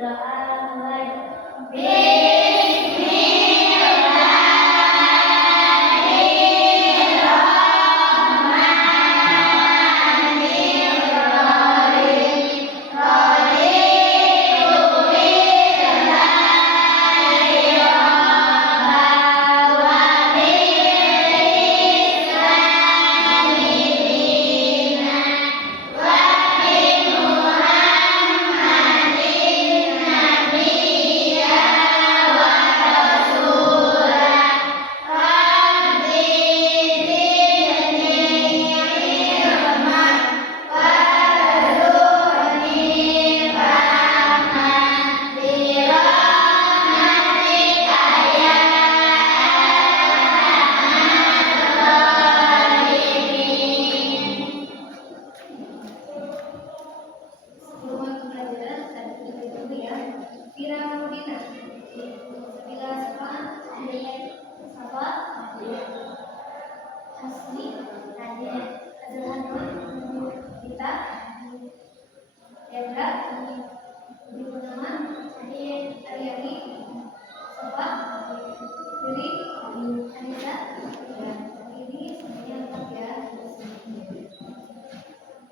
Berdoa mulai.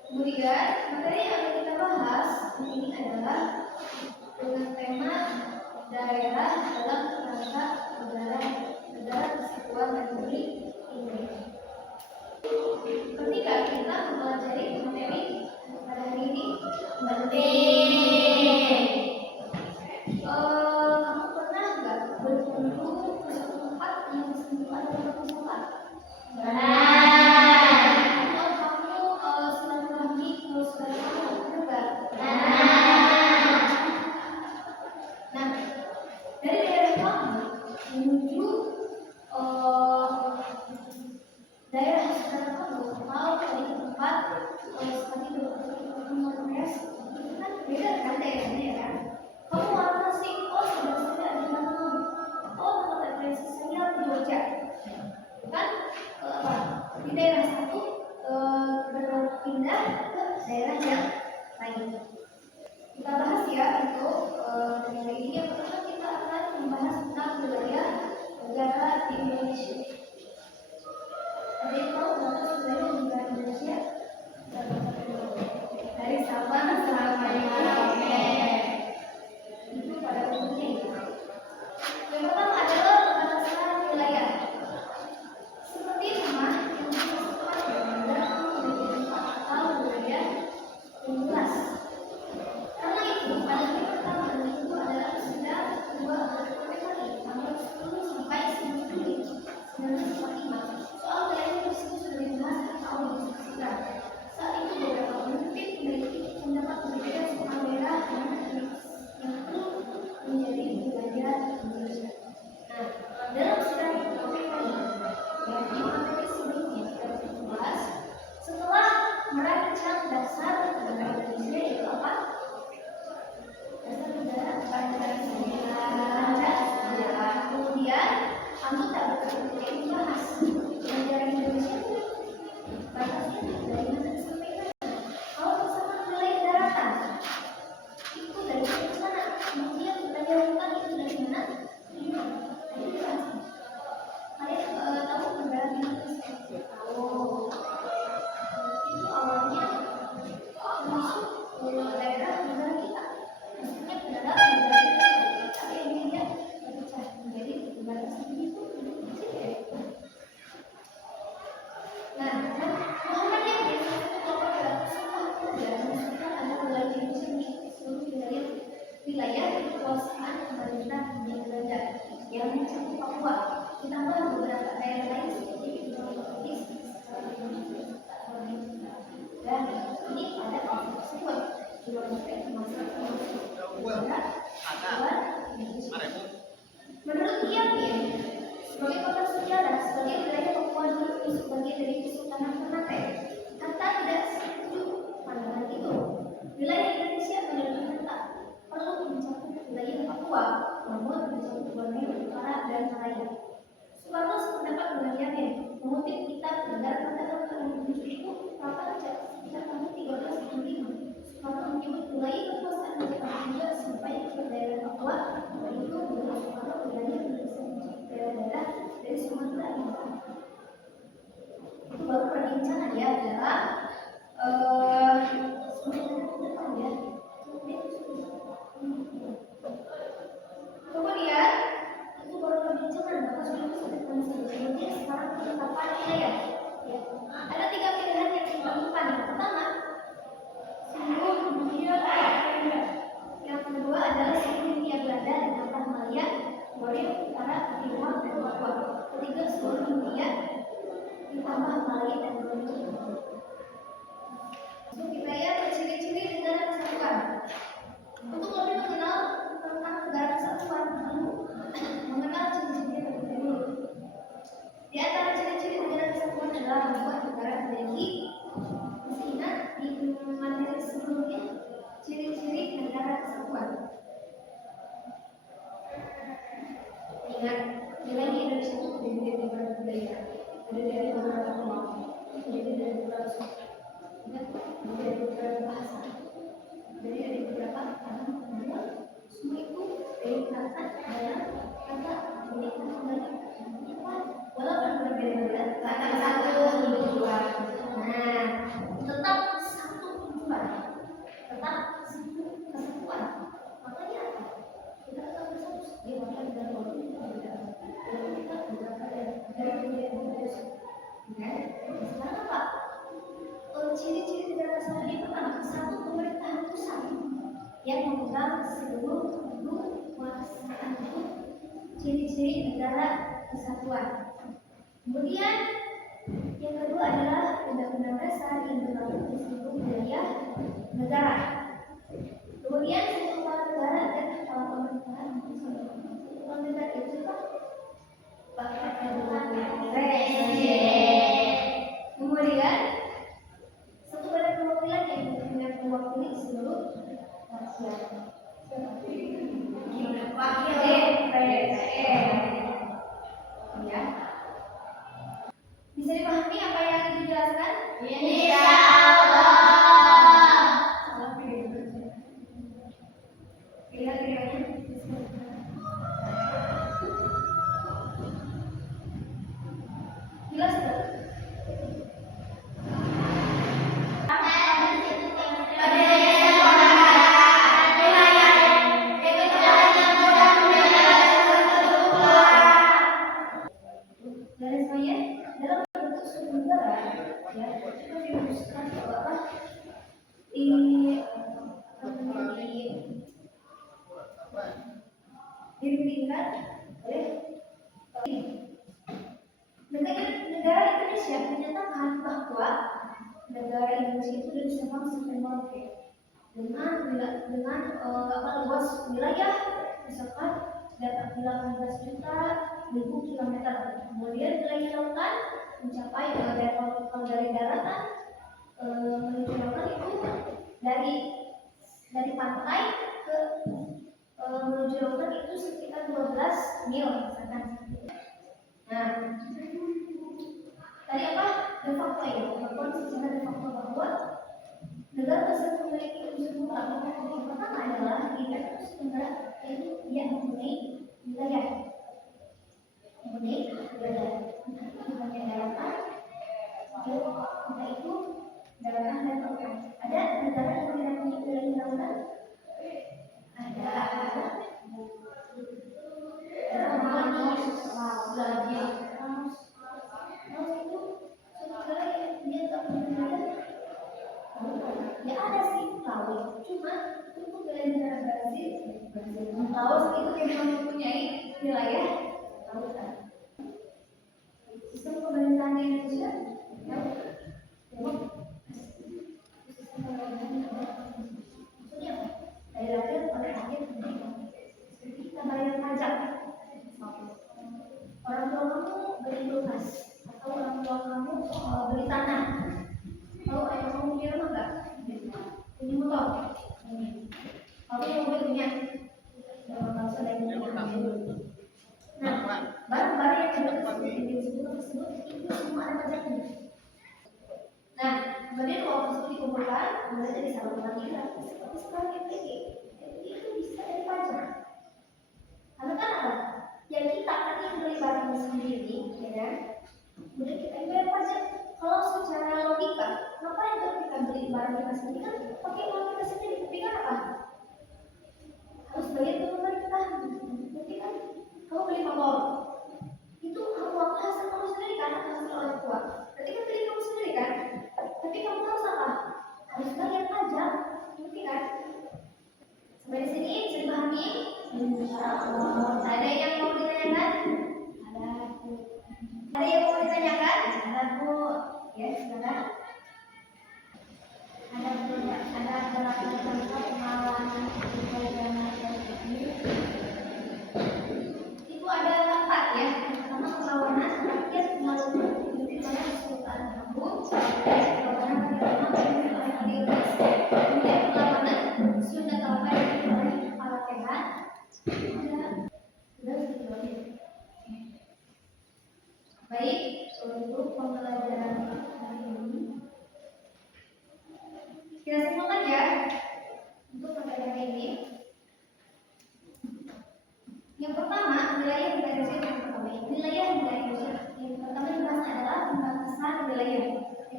Kemudian materi yang akan kita bahas ini adalah dengan tema daerah dalam kerangka negara kesatuan Republik Indonesia. Ketika kita mempelajari materi pada hari ini, kamu pernah nggak berkunjung ke suatu tempat yang disebut adalah pusat? Daerah sekitar kamu mau cari tempat seperti Polres itu kan beda kan daerahnya ya kan? Kamu mana sih? Oh sudah saya di Bandung. Oh tempat referensi saya di Jogja. Kan di daerah satu berpindah ke daerah yang lain. Kita bahas ya untuk hari ini. Yang pertama kita akan membahas tentang wilayah negara di Indonesia. Ada yang tahu berapa wilayah negara Indonesia? Dari Sabang sampai Merauke. Itu pada umumnya ya. Yang pertama adalah pembatasan wilayah. Seperti nama yang disebutkan adalah tempat atau wilayah yang luas. Karena itu pada yang pertama itu adalah sudah 2 Februari tanggal 10 sampai 10 Juli 1945. Soal wilayah tersebut sudah dibahas atau didiskusikan. Saat itu beberapa pemimpin memiliki pendapat berbeda soal daerah yang perlu menjadi wilayah Indonesia. Nah, dalam sidang KPK yang di materi sebelumnya kita bahas, setelah merancang dasar negara Indonesia itu apa? Dasar negara Pancasila. Kemudian anggota BPUPT membahas negara Indonesia itu batasnya dari mana sampai mana. Kalau bersama wilayah daratan itu dari mana? Kemudian wilayah hutan itu dari mana? Itu dibahas. Kalian tahu negara Indonesia? Tahu. Itu awalnya masuk daerah negara kita. Maksudnya ke dalam negara kita. Tapi akhirnya terpecah menjadi batas itu. Nah, Muhammad Yamin tokoh dalam sebuah program menunjukkan ada wilayah Indonesia memiliki seluruh wilayah kekuasaan pemerintah Hindia Belanda yang mencakup Papua, ditambah beberapa daerah lain seperti Bugis, dan ini pada tahun tersebut belum sampai termasuk Menurut Yamin, sebagai kota sejarah, sebagai wilayah Papua dulu sebagai dari Kesultanan Ternate, Hatta tidak setuju pandangan itu. Wilayah Indonesia pada Hatta perlu mencakup wilayah Papua, namun mencakup Borneo Utara dan Malaya. Soekarno sependapat dengan Yamin, mengutip kitab Negara Perdagangan Republik itu Prapanca sekitar tahun 1365. Soekarno menyebut wilayah kekuasaan Ada dari beberapa kelompok, jadi dari beberapa suku, dari beberapa bahasa, jadi dari beberapa kata, kemudian semua itu dari kata dalam kata boneka kembali. Walaupun berbeda-beda, kata satu dua, nah tetap satu tujuan, tetap satu kesatuan. Makanya apa? Kita tetap bersatu. Dia makanya dalam waktu itu berbeda. Dalam kita beberapa dari berbeda-beda. Sekarang apa? Ciri-ciri negara kesatuan itu pertama satu pemerintahan pusat yang memegang seluruh kekuasaan itu ciri-ciri negara kesatuan. Kemudian yang kedua adalah undang-undang dasar yang berlaku di seluruh wilayah negara. Kemudian satu kepala negara dan kepala pemerintahan. Kepala negara itu apa? Presiden. Kemudian satu badan perwakilan yang dengan mewakili seluruh rakyat. Wakil DPR. Ya. Bisa dipahami apa yang dijelaskan? Insya Allah. Jelas tidak? Dipimpin oleh negara Indonesia menyatakan bahwa negara Indonesia itu dari Sabang sampai Merauke dengan luas wilayah misalkan dapat 18 juta ribu kilometer. Kemudian wilayah lautan mencapai kalau dari daratan menuju lautan itu dari pantai ke menuju lautan itu sekitar 12 mil misalkan. Nah, tadi apa? De facto ya, walaupun secara de facto bahwa negara tersebut memiliki unsur mutlak. Yang pertama adalah negara negara itu dia mempunyai wilayah, hanya daratan, entah itu daratan dan lautan. Ada negara yang tidak mempunyai wilayah lautan? Ada. Ya ada sih laut, cuma untuk wilayah negara Brazil, laut itu tidak mempunyai wilayah lautan. Sistem pemerintahan di Indonesia, maksudnya dari rakyat pada rakyat seperti kita bayar pajak. Orang tua kamu beli kulkas atau orang tua kamu beli tanah. Tahu ayah kamu punya rumah nggak? Punya motor. Kalau yang mobil punya, kalau sudah yang punya. Nah, barang-barang yang disebut tersebut itu semua ada pajaknya. Nah, kemudian uang tersebut dikumpulkan, kemudian jadi salurkan lagi. Tapi sekarang FPG itu bisa dari pajak. Karena kan apa? Yang kita kan yang beli barang sendiri, ya kan? Kemudian kita bayar pajak. Kalau secara logika, ngapain kalau kita beli barang kita sendiri kan pakai uang kita sendiri? Tapi kan apa? Harus bayar ke pemerintah. Jadi kan kamu beli motor, itu uangnya hasil kamu sendiri kan, hasil orang tua. Berarti kan beli kamu sendiri kan? Tapi kamu harus apa? Harus bayar pajak, ngerti kan? Sampai di sini bisa dipahami? Ada yang mau ditanyakan? Ada yang mau ditanyakan? Ada Bu? Ya, silakan. Ada pengalaman itu ada 4 ya. Pertama perlawanan rakyat melalui pemerintahan Sultan Hamengkubuwono, perlawanan kemudian perlawanan Sunda Kelapa oleh kepala Tehan. Baik, untuk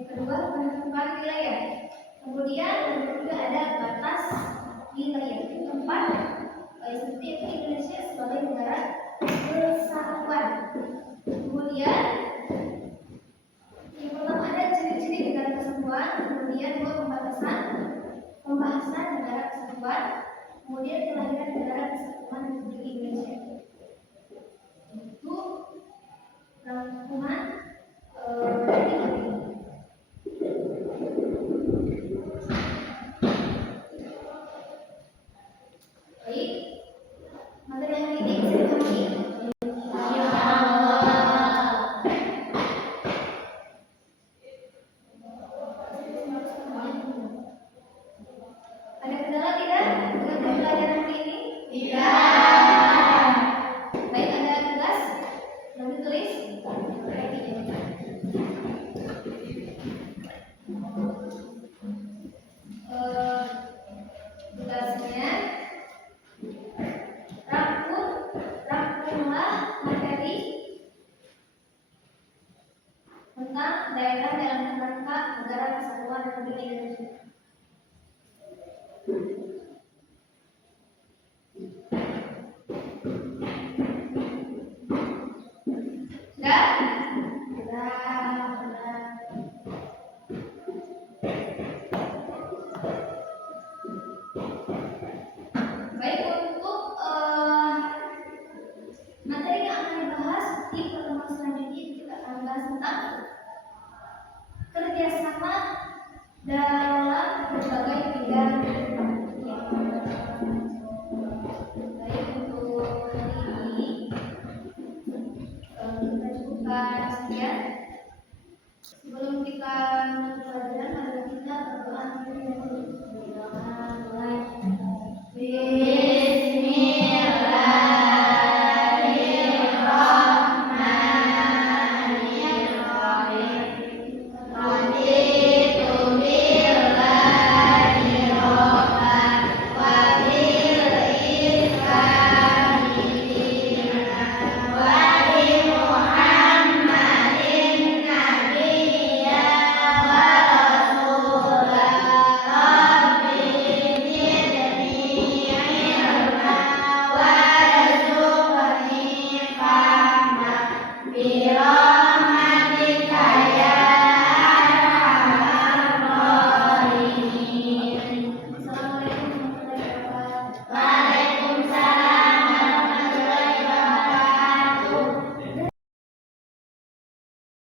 Yang kedua, penentuan wilayah. Kemudian yang ketiga ada batas wilayah. Keempat, seperti Indonesia sebagai negara kesatuan. Kemudian yang pertama ada ciri-ciri negara kesatuan, kemudian dua pembahasan negara kesatuan, kemudian kelahiran negara kesatuan Republik Indonesia. Itu rangkuman baik.